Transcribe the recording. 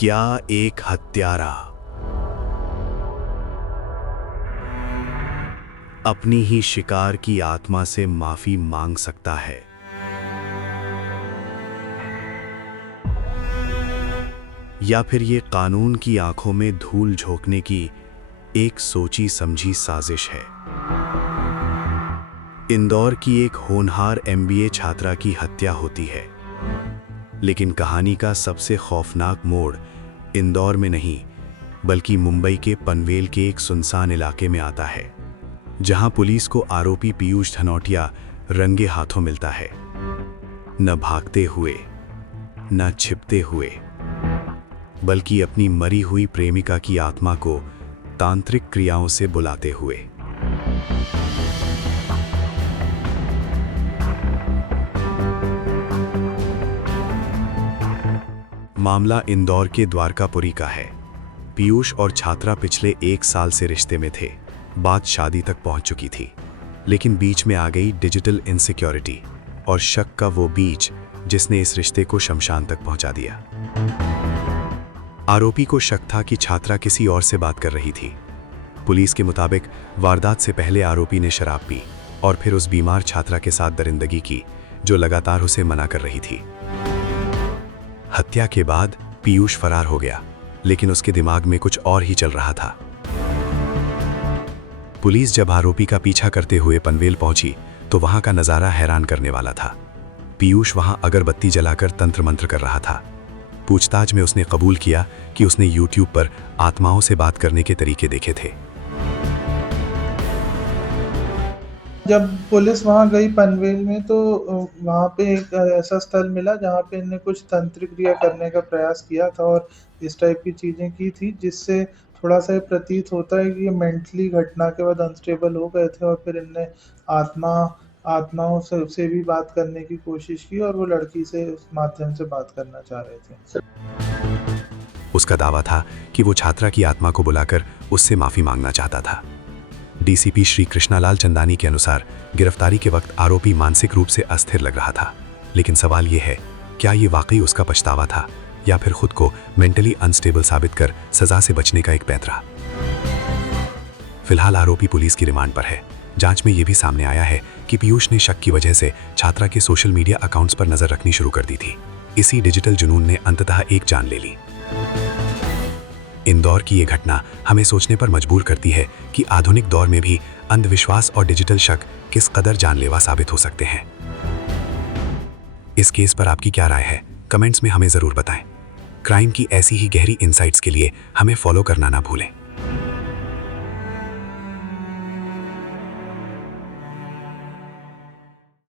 क्या एक हत्यारा अपनी ही शिकार की आत्मा से माफी मांग सकता है? या फिर ये कानून की आंखों में धूल झोंकने की एक सोची समझी साजिश है? इंदौर की एक होनहार एमबीए छात्रा की हत्या होती है, लेकिन कहानी का सबसे खौफनाक मोड़ इंदौर में नहीं बल्कि मुंबई के पनवेल के एक सुनसान इलाके में आता है, जहां पुलिस को आरोपी पीयूष धनोटिया रंगे हाथों मिलता है। न भागते हुए, न छिपते हुए, बल्कि अपनी मरी हुई प्रेमिका की आत्मा को तांत्रिक क्रियाओं से बुलाते हुए। मामला इंदौर के द्वारकापुरी का है। पीयूष और छात्रा पिछले 1 साल से रिश्ते में थे। बात शादी तक पहुंच चुकी थी, लेकिन बीच में आ गई डिजिटल इनसिक्योरिटी और शक का वो बीज जिसने इस रिश्ते को शमशान तक पहुंचा दिया। आरोपी को शक था कि छात्रा किसी और से बात कर रही थी। पुलिस के मुताबिक वारदात से पहले आरोपी ने शराब पी और फिर उस बीमार छात्रा के साथ दरिंदगी की, जो लगातार उसे मना कर रही थी। हत्या के बाद पीयूष फरार हो गया, लेकिन उसके दिमाग में कुछ और ही चल रहा था। पुलिस जब आरोपी का पीछा करते हुए पनवेल पहुंची तो वहां का नजारा हैरान करने वाला था। पीयूष वहां अगरबत्ती जलाकर तंत्र मंत्र कर रहा था। पूछताछ में उसने कबूल किया कि उसने YouTube पर आत्माओं से बात करने के तरीके देखे थे। जब पुलिस वहां गई पनवेल में तो वहां पे एक ऐसा स्थल मिला जहां पे इनने कुछ तंत्रिक क्रिया करने का प्रयास किया था और इस टाइप की चीजें की थी, जिससे थोड़ा सा ये प्रतीत होता है कि ये मेंटली घटना के बाद अनस्टेबल हो गए थे और फिर इनने आत्माओं से भी बात करने की कोशिश की और वो लड़की से उस माध्यम से बात करना चाह रहे थे। उसका दावा था कि वो छात्रा की आत्मा को बुलाकर उससे माफी मांगना चाहता था। डीसीपी श्री कृष्णालाल चंदानी के अनुसार गिरफ्तारी के वक्त आरोपी मानसिक रूप से अस्थिर लग रहा था, लेकिन सवाल ये है, क्या ये वाकई उसका पछतावा था या फिर खुद को मेंटली अनस्टेबल साबित कर सजा से बचने का एक पैंतरा? फिलहाल आरोपी पुलिस की रिमांड पर है। जांच में यह भी सामने आया है कि पीयूष ने शक की वजह से छात्रा के सोशल मीडिया अकाउंट्स पर नजर रखनी शुरू कर दी थी। इसी डिजिटल जुनून ने अंततः एक जान ले ली। इंदौर की ये घटना हमें सोचने पर मजबूर करती है कि आधुनिक दौर में भी अंधविश्वास और डिजिटल शक किस कदर जानलेवा साबित हो सकते हैं। इस केस पर आपकी क्या राय है? कमेंट्स में हमें जरूर बताएं। क्राइम की ऐसी ही गहरी इनसाइट्स के लिए हमें फॉलो करना ना भूलें।